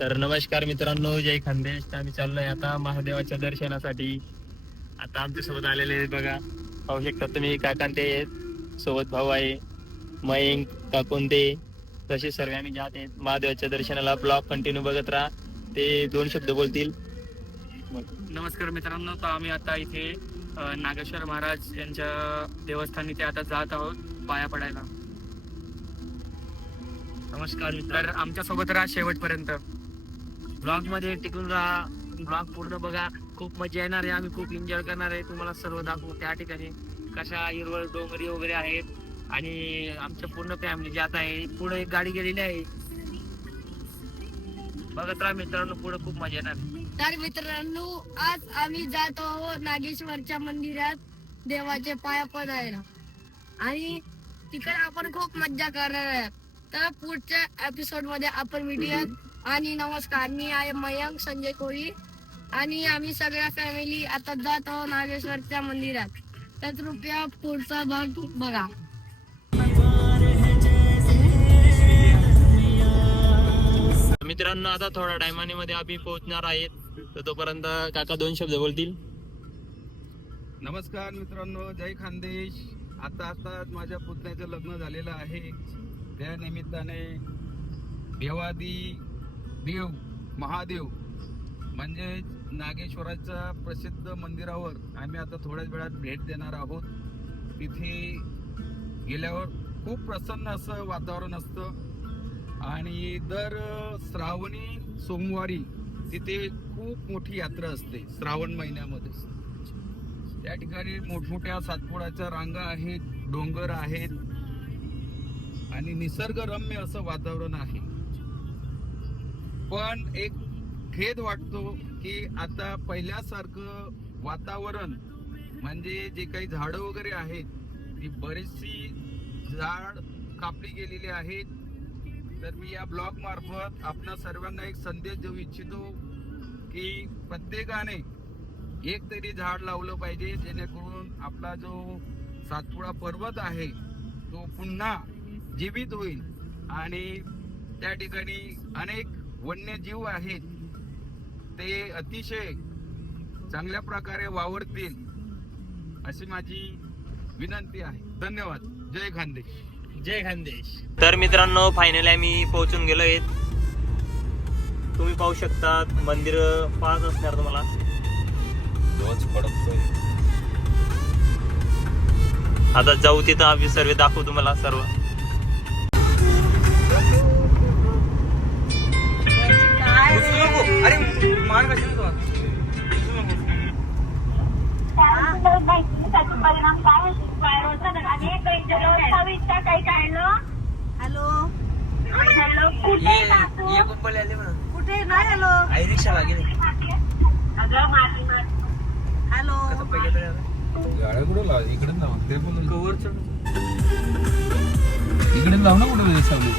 तर नमस्कार मित्रांनो जय खानदेश. आम्ही चाललोय आता महादेवाच्या दर्शनासाठी. आता आमच्यासोबत आलेले आहेत बघा. पाहू शकता तुम्ही काकांते आहेत. सोबत भाऊ आहे मयंक काकोंते. तसे सर्व आम्ही जात आहेत. महादेवाच्या दर्शनाला ब्लॉग कंटिन्यू बघत राहा. ते दोन शब्द बोलतील. नमस्कार मित्रांनो तर आम्ही आता इथे नागेश्वर महाराज यांच्या देवस्थानी ते आता जात आहोत पाया पडायला. नमस्कार तर मित्र आमच्यासोबत राहा शेवटपर्यंत. ब्लॉगमध्ये टिकून राहा. ब्लॉग पूर्ण बघा. खूप मजा येणार आहे. आम्ही खूप एन्जॉय करणार आहे. तुम्हाला सर्व दाखवू त्या ठिकाणी. कशा हिरवळ डोंगरी वगैरे आहेत. आणि आमच्या पूर्ण फॅमिली जात आहे. पुढे एक गाडी गेलेली आहे. बघत राहा मित्रांनो पुढे खूप मजा येणार. तर मित्रांनो आज आम्ही जात आहोत नागेश्वरच्या मंदिरात. देवाचे पाया पडायला. आणि तिकडे आपण खूप मज्जा करणार आहे तर पुढच्या एपिसोडमध्ये आपण भेटूयात. आणि नमस्कार मी आहे मयंक संजय कोळी आणि आम्ही सगळ्या फॅमिली आता जात आहोत नागेश्वरच्या मंदिरात. तर कृपया पुढचा भाग बघा. मित्रांनो आता थोड्या टायमाने मध्ये आम्ही पोहोचणार आहेत. तर तोपर्यंत काका दोन शब्द बोलतील. नमस्कार मित्रांनो जय खानदेश. आता आता माझ्या पुतण्याचं लग्न झालेलं आहे. त्या निमित्ताने देवादी देव महादेव. म्हणजे नागेश्वराच्या प्रसिद्ध मंदिरावर आम्ही आता थोड्याच वेळात भेट देणार आहोत. तिथे गेल्यावर खूप प्रसन्न असं वातावरण असतं. आणि दर श्रावणी सोमवारी तिथे खूप मोठी यात्रा असते श्रावण महिन्यामध्ये. त्या ठिकाणी मोठमोठ्या सातपुडाच्या रांगा आहेत डोंगर आहेत. आणि निसर्गरम्य असं वातावरण आहे. पण एक खेद वाटतो की आता पहिल्यासारखं वातावरण म्हणजे जे काही झाडं वगैरे आहेत ती बरीचशी झाड कापली गेलेली आहेत. तर मी या ब्लॉग मार्फत आपणा सर्वांना एक संदेश देऊ इच्छितो की प्रत्येकाने एक तरी झाड लावलं पाहिजे जेणेकरून आपला जो सातपुडा पर्वत आहे तो पुन्हा जीवित होईल. आणि त्या ठिकाणी अनेक वन्यजीव आहेत ते अतिशय चांगल्या प्रकारे वावरतील अशी माझी विनंती आहे. धन्यवाद. जय खानदेश. जय खानदेश. तर मित्रांनो फायनली आम्ही पोहोचून गेलो आहेत तुम्ही पाहू शकता मंदिर पाहत असणार तुम्हाला. आता जाऊ तिथं आम्ही सर्व दाखवू तुम्हाला सर्व. परिणाम काय काही काढलं हॅलो? हॅलो? कुठे? कुठे नाही हॅलो अगं माझी माझी हॅलो गाड्या कुठं लाव? इकडे लाव. ते पण इकडे लाव ना कुठे सावली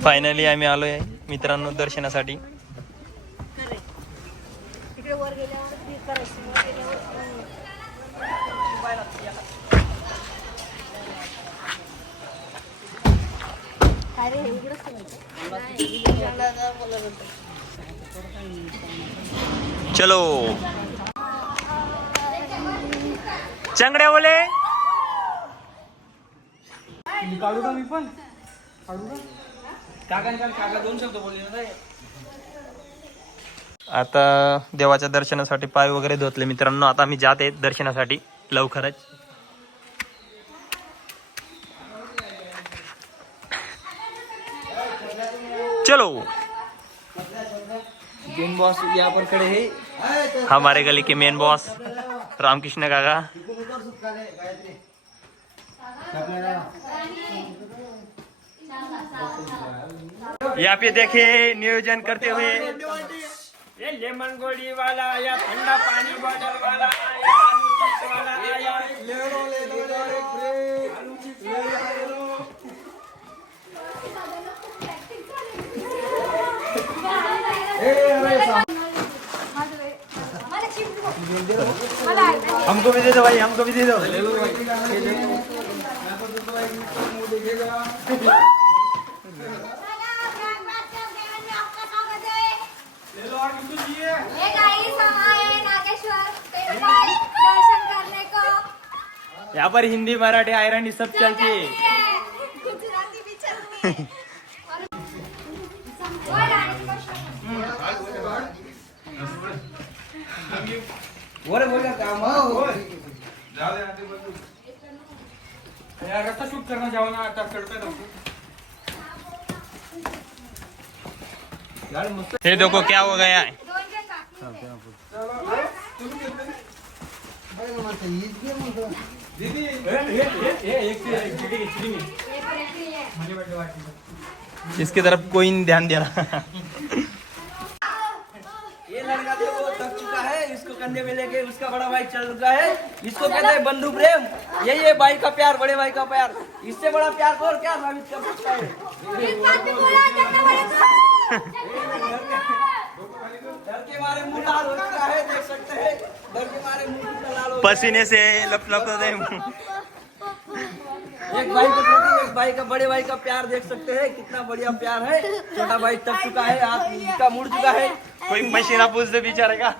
फायनली आम्ही आलोय मित्रांनो दर्शनासाठी. तिकडे वर गेल्यावर करायचं. चलो. चंगडे बोले काढू का मी पण? काढू का? काका काका दोन शब्द बोलले ना आता देवाच्या दर्शनासाठी पाय वगैरे धुतले मित्रांनो. आता आम्ही जात दर्शनासाठी लवकरच. गेम बॉस या पर खड़े है। हमारे गली के मेन बॉस रामकृष्ण काका। यहाँ पे देखे नियोजन करते हुए। ये लेमन गोली वाला आया ठंडा पानी बॉटल वाला आया आलू चिप्स वाला आया। हमको भी दे दो भाई, हमको भी दे दो। यहाँ पर हिंदी, मराठी, आयरन सब चलती है। रस्ता शूट करना जाओ ना आता चढतोय ये देखो क्या हो गया है दोन जण बाकी आहेत. इसकी तरफ कोई नहीं ध्यान दे रहा। कंधे में लेके उसका बड़ा भाई चल चुका है। इसको कहते हैं बंधु प्रेम। यही है भाई का प्यार बड़े भाई का प्यार। इससे बड़ा प्यार और क्या साबित कर सकता है? एक बात भी बोला चंदा बड़े डर के मारे मुँह लाल हो चुका है देख सकते हैं। डर के मारे मुँह कितना पसीने से लप लप होते एक भाई के प्रति एक भाई का बड़े भाई का प्यार देख सकते हैं। कितना बढ़िया प्यार है। छोटा भाई थक चुका है हाथ का मुड़ चुका है। कोई मशीना पूछ दे बिचारेगा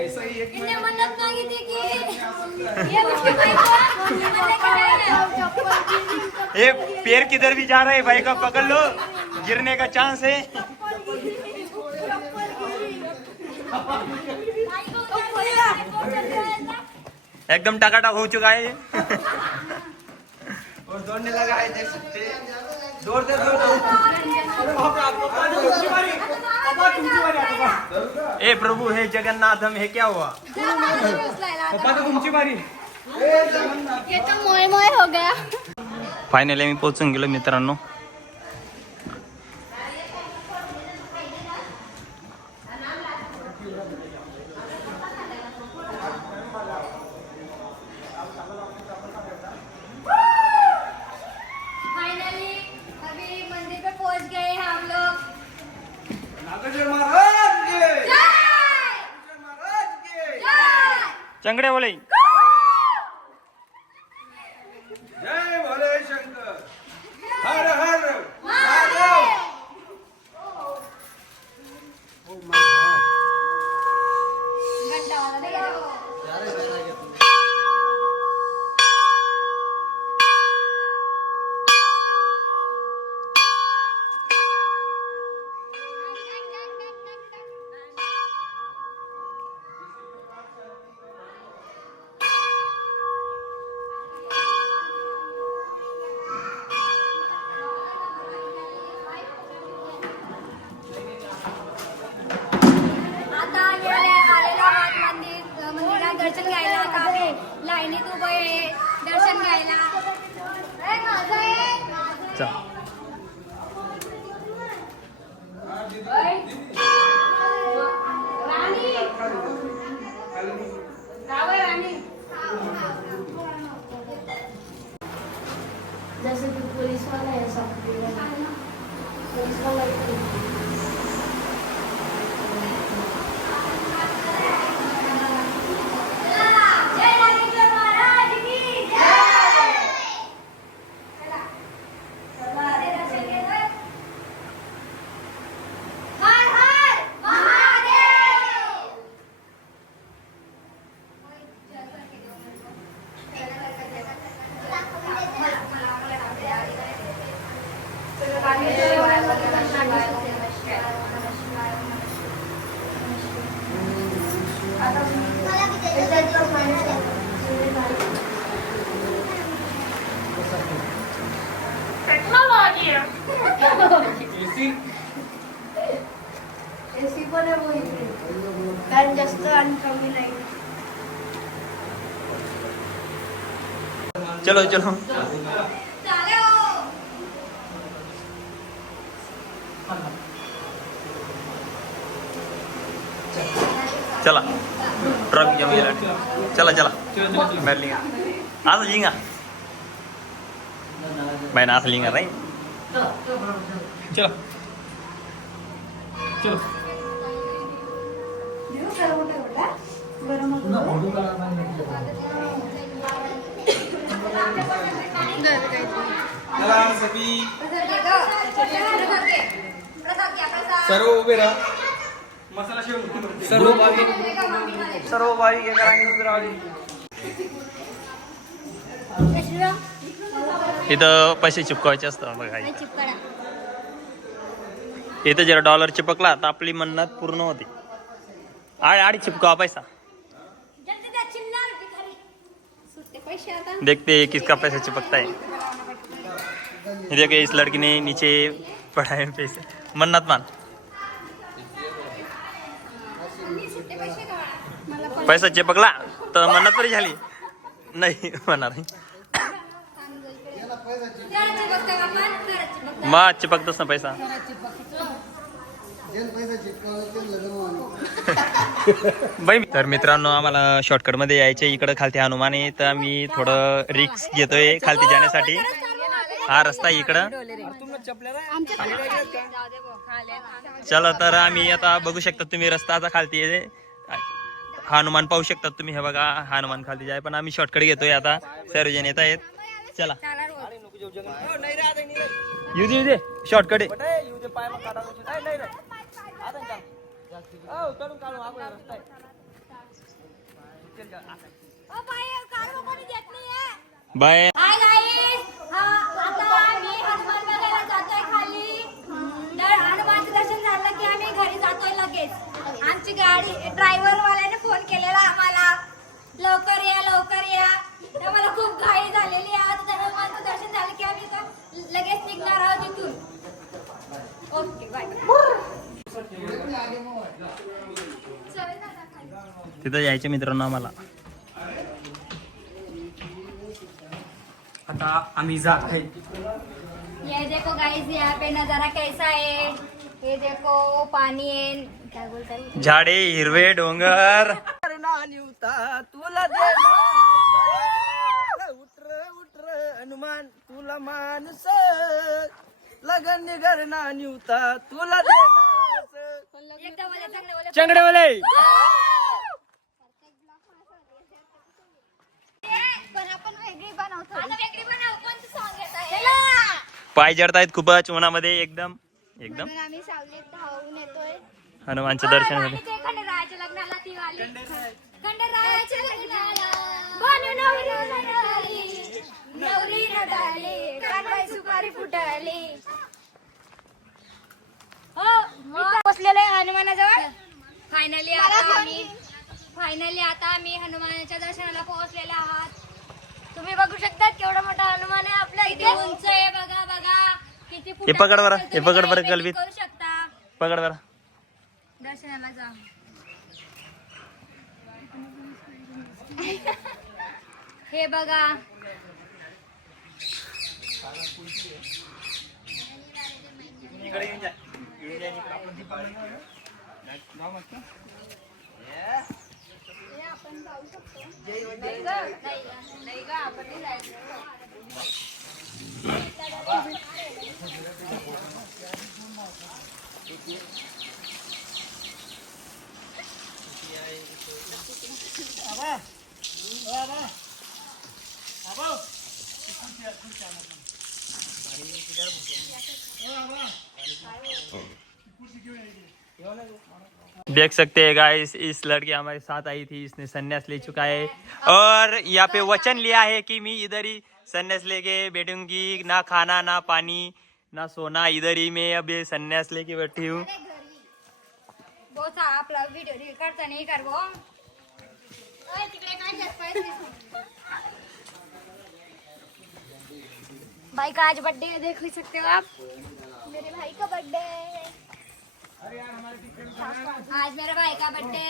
ऐसा ही एक इन्हें मन्नत मांगी थी कि ये उसके भाई को जीवन लेके जाएँगे ये पैर किधर भी जा रहा है भाई का पकड़ लो। गिरने का चांस है। एकदम टकाटक हो चुका है और दौड़ने लगा है देख सकते हैं। दौड़ते दौड़ते ए प्रभु हे जगन्नाथ हम हे क्या हुआ? तुमची बारी ये तो हो गया फायनली मी पोहोचून गेलो मित्रांनो फाइनली अभी मंदिर पे पहुंच गए हैं हम लोग नागेश्वर महाराज के जय नागेश्वर महाराज के जय चंगडे एसी पण आहे कारण जास्त आणि कमी नाही. चलो चलो चाले हो चला. ट्रक जम गेला. चला चला. बैठ लिंगा. आज लिंगा. मैं नाथ लिंगा नाही. चलो. चलो. चला सर्व उभे राहा. सर्व भाविक सर्व भाविक एका रांगेत राहिले इथं पैसे चिपकावायचे असतात बघा इथं. जर डॉलर चिपकला तर आपली मन्नत पूर्ण होती. आड आडी चिपकावा पैसा. जल्दी द्या चिल्लर भिकारी सुट्टे पैसे आता. देखते हैं किसका पैसा चिपकता है ये देखिए इस लड़की ने नीचे पढ़ाए पैसे मन्नत मान सुट्टे पैसे का मला पण पैसा चिपकला तर मन्नत तरी झाली. नाही म्हणणार मग चिपकतच ना पैसा. बाई तर मित्रांनो आम्हाला शॉर्टकटमध्ये यायचे इकडे खालती हनुमान आहे तर आम्ही थोडं रिक्स घेतोय खालती जाण्यासाठी. हा रस्ता आहे इकडं चला तर आम्ही आता बघू शकता तुम्ही रस्ता आता खालती आहे. हा हनुमान पाहू शकतात तुम्ही. हे बघा हा हनुमान खालती जाय. पण आम्ही शॉर्टकट घेतोय आता. सर्वजण येत आहेत. चला. येऊ दे येऊ दे. शॉर्टकट बाय जातोय लगेच. आमची गाडी ड्रायव्हर वाल्याने फोन केलेला आम्हाला. लवकर या लवकर या. मला खूप घाई झालेली आहे. तर दर्शन झालं की आम्ही लगेच निघणार आहोत इथून. ओके बाय तिथं यायचे मित्रांनो आम्हाला. आता आम्ही जात आहे. ये देखो गाइस यहाँ पे नजारा कैसा है? ये देखो पानी क्या बोलता झाडे हिरवे डोंगर. तुला उतर उतर हनुमान तुला मानस लगन निगर ना निवता तुला चंगडेवाले पाय जडतायत खूपच उन्हामध्ये एकदम. एकदम. म्हणून आम्ही सावलीत धावून येतोय. हनुमानचं दर्शन झालं आणि ते खंडरायाच्या लग्नाला ती वाली खंडरायाच्या लग्नाला. बनू नवरी नटाली नवरी नटाली कानबाई सुपारी फुटाली. हो बसलेलो आहे हनुमानाजवळ. फायनली आता आम्ही फायनली आता आम्ही हनुमानाच्या दर्शनाला पोहोचलेलो आहात. तुम्ही बघू शकता केवढा मोठा हनुमान आहे आपल्या इथे. उंच आहे बघा बघा. किती हे पकड बरं, हे पकड बरं. करू शकता. पकड बरं. दर्शनाला जा. हे बघा. नाही ग, नाही ग, नाही ग, आपण जायचं. देख सकते हैं गाइस इस लड़की हमारे साथ आई थी, इसने संन्यास ले चुका है। और यहाँ पे वचन लिया है कि मैं इधर ही संन्यास लेके बैठूँगी, ना खाना, ना पानी, ना सोना, इधर ही मैं अब संन्यास लेके बैठी हूँ। हा करतोय? भाई का आज बर्थडे है, देख सकते हो आप। मेरे भाई का बर्थडे है। आज मेरे भाई का बर्थडे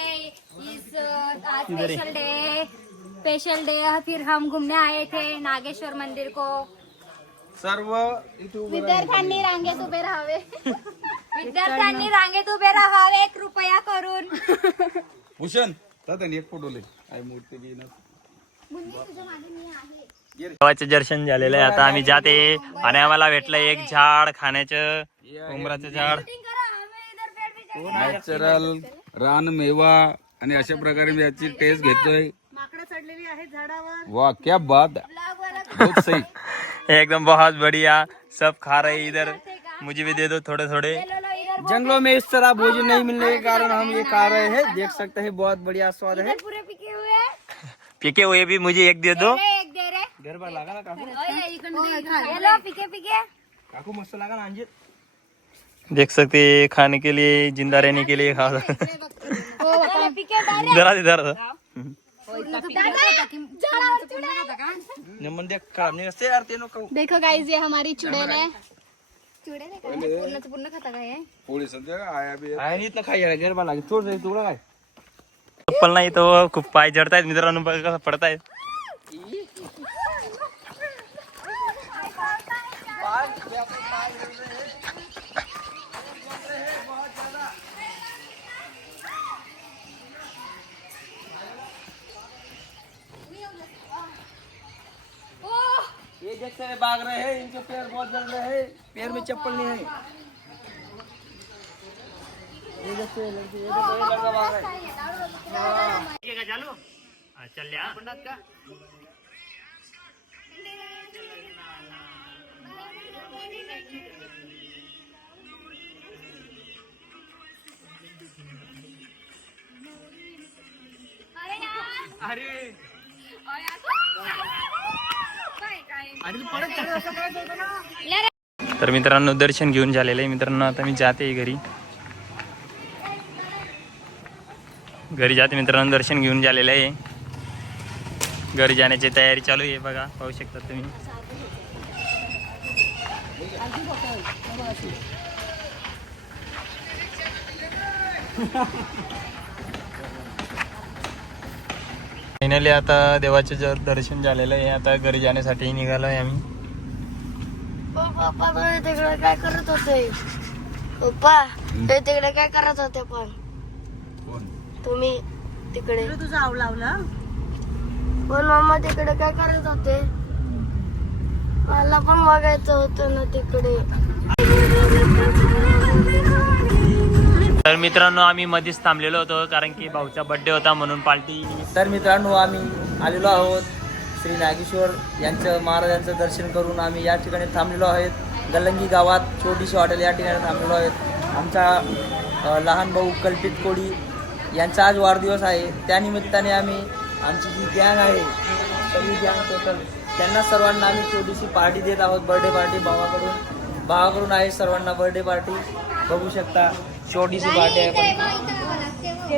इस, आज स्पेशल डे स्पेशल डे फिर हम घूमने आए थे नागेश्वर मंदिर को। सर्व विद्यार्थ्यांनी रांगेत उभे राहावे. विद्यार्थ्यांनी रांगेत उभे राहावे कृपया करून. भूषण दादा एक फोटो ले आई मूर्ती देवाचे दर्शन झालेलं आहे. आता आम्ही जाते. आणि आम्हाला भेटलं एक झाड खाण्याचं उमराचं झाड. नॅचरल रान मेवा आणि अशा प्रकारे मी याची टेस्ट घेतोय. माकडं चढलेली आहेत झाडावर. वा क्या बात बहुत सही. एकदम बहुत बढ़िया. सब खा रहे इधर. मुझे भी दे दो थोड़े थोड़े. इधर जंगलों में इस तरह भोजन नहीं मिलने के कारण हम ये खा रहे हैं। देख सकते हैं बहुत बढ़िया स्वाद है। पिके हुए पीके हुए भी मुझे एक दे दो। दे एक दे रे। गरबा लगा ना काकू। ये लो पिके पिके। काकू मस्त लगा ना अंजीर देख सकते हैं, खाने के लिए ज़िंदा रहने के लिए खा डायरेक्ट जरा चढे. निमन देख खराब नहीं करते यार तेनो कहू देखो गाइस ये हमारी चुड़ैल है। चुड़ैल है का? पूर्ण खाता काय आहे? पोळी सध्या आया बी आहे नी इतना खाई यार गरबा लागे थोडं तुला काय चप्पल नाही तो खूप पाय जडतायत मित्रांनो बघा कसं पडतायत देख से भाग रहे हैं इनके पैर बहुत जल रहे हैं पैर में चप्पल नहीं है। ये देख से लड़की ये देखो ये लड़का भाग रहा है। चालू? चल अरे यार. अरे। तर मित्रांनो दर्शन घेऊन झालेलं आहे. मित्रांनो आता मी जाते घरी. घरी जाते मित्रांनो दर्शन घेऊन झालेलं आहे. घरी जाण्याची तयारी चालू आहे बघा पाहू शकता तुम्ही. फायनली आता देवाचे जर दर्शन झालेलं आहे. आता घरी जाण्यासाठी निघालो आहे आम्ही. पप्पा तुम्ही तिकडे काय करत होते? पप्पा ते तिकडे काय करत होते पण? तुम्ही तिकडे. तुझं आव लावला. पण मामा तिकडे काय करत होते? मला पण बघायचं होतं ना तिकडे. तर मित्रांनो आम्ही मध्येच थांबलेलो होतो कारण की भाऊचा बर्थडे होता म्हणून पार्टी. तर मित्रांनो आम्ही आलेलो आहोत श्री नागेश्वर यांचं महाराजांचं दर्शन करून आम्ही या ठिकाणी थांबलेलो आहेत. गलंगी गावात छोटीशी हॉटेल या ठिकाणी थांबलेलो आहेत. आमचा लहान भाऊ कल्पित कोडी यांचा आज वाढदिवस आहे. त्यानिमित्ताने आम्ही आमची जी गँग आहे सगळी गॅंग टोटल त्यांना सर्वांना आम्ही छोटीशी पार्टी देत आहोत. बर्थडे पार्टी भावाकडून भावाकडून आहे सर्वांना बर्थडे पार्टी बघू शकता. छोटीशी पार्टी आहे करायचं?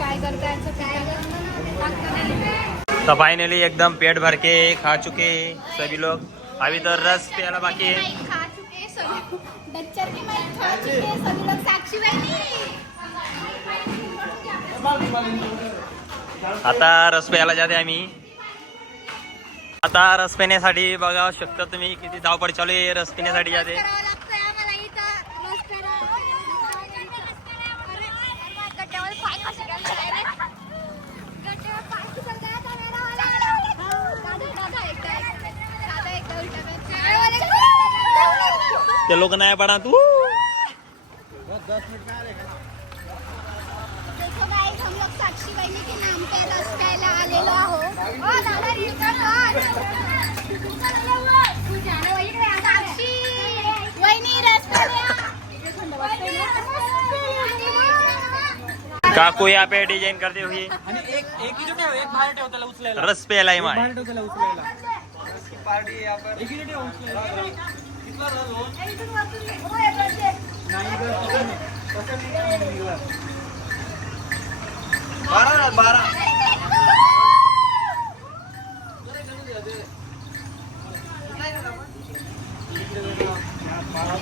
काय करतायचं काय तो फाइनली एकदम पेट भर के खा चुके सभी लोग. अभी तो रस प्याला बाकी है बच्चर की मैं खा चुके सभी लोग साक्षी आता रस प्यायला जाते आम्ही. आता रस पिण्यासाठी बघा शकता तुम्ही किती धावपळ चालू आहे रस पिण्यासाठी जाते ते लोक नाही पडा तू। देखो गाइस हम लोग साक्षी बहनी के नाम पे रस आलेलो आहोत ओ दादा इकडं बघ. तू जाणं इकडे आ, साक्षी वहिनी रस काकू यहाँ पे डिज़ाइन करते हुए। आणि एक एक इथं ठेव एक बाहेर ठेव त्याला उचलायला रस प्यायला आहे माय बाहेर ठेव त्याला उचलायला पार्टी यहाँ पर एक इथं ठेव उचलायला बारा बारा आ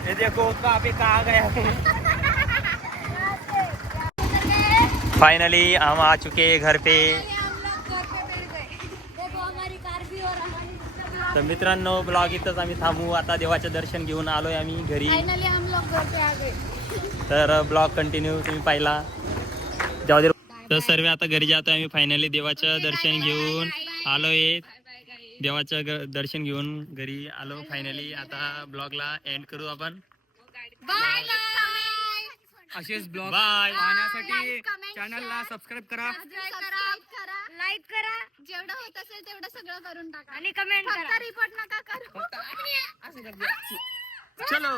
ये देखो उसका अभी कहाँ गया है यहाँ से किधर गए फाइनली हम आ चुके हैं घर पे। तर मित्रांनो ब्लॉग इथंच आम्ही थांबू. आता देवाचं दर्शन घेऊन आलोय आम्ही घरी. फाइनली हम लोग घर पे आ गए. तर ब्लॉग कंटिन्यू तुम्ही पाहिला. जाऊ दे. तर सर्व आता घरी जातो आम्ही. फायनली देवाचं दर्शन घेऊन आलोय. देवाचं दर्शन घेऊन घरी आलो. फायनली आता ब्लॉगला एंड करू आपण. बाय असेच ब्लॉग बाय. पाहण्यासाठी चॅनलला सबस्क्राईब करा. करा. लाईक करा. जेवढं होत असेल तेवढं सगळं करून टाका. आणि कमेंट करा. रिपोर्ट नका करू. चलो.